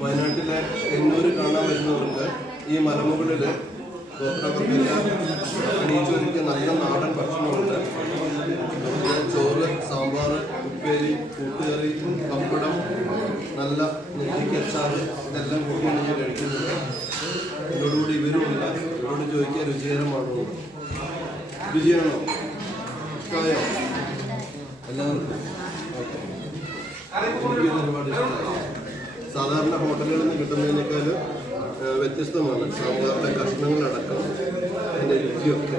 വയനാട്ടിലെ എന്നൂര് കാണാൻ വരുന്നവർക്ക് ഈ മലമുകളിൽ അണിയിച്ചൊരുക്കിയ നല്ല നാടൻ ഭക്ഷണമുണ്ട്. ചോറ്, സാമ്പാർ, ഉപ്പേരി, കൂട്ടുകറി, പപ്പടം, നല്ല നെല്ലിക്കച്ചാർ, ഇതെല്ലാം കൂടിയാണ് ഞാൻ കഴിക്കുന്നത്. എന്നോടുകൂടി ഇവരുമില്ല. ഇവരോട് ചോദിക്കാൻ രുചികരമാണോ? രുചിയാണോ? ഇഷ്ടമായോ? എല്ലാവർക്കും എനിക്ക് ഒരുപാട് ഇഷ്ടമായി. സാധാരണ ഹോട്ടലുകളിൽ നിന്ന് കിട്ടുന്നതിനേക്കാൾ വ്യത്യസ്തമാണ് സാമ്പാറിൻ്റെ കഷ്ണങ്ങളടക്കം അതിൻ്റെ രുചിയൊക്കെ.